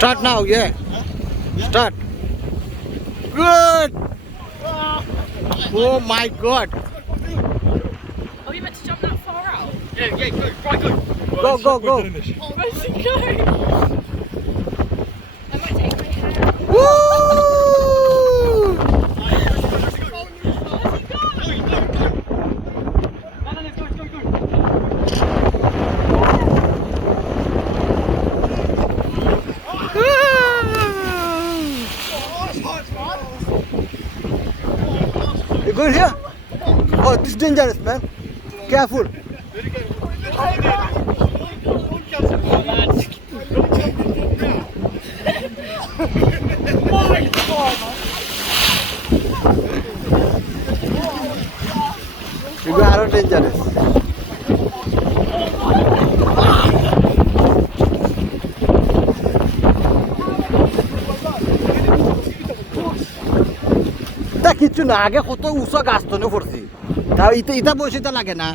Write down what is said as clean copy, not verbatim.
Start now, yeah. Start. Good. Oh my God. Are we meant to jump that far out? Yeah, good, right, good. Go, go, go. Where's it going? I might take my hair. Woo! You good here? Oh, this is dangerous, man. Careful. You are dangerous. তা কিছু না আগে কত উঁচা গাছ তো পড়ছি তা ইটা বসে লাগে না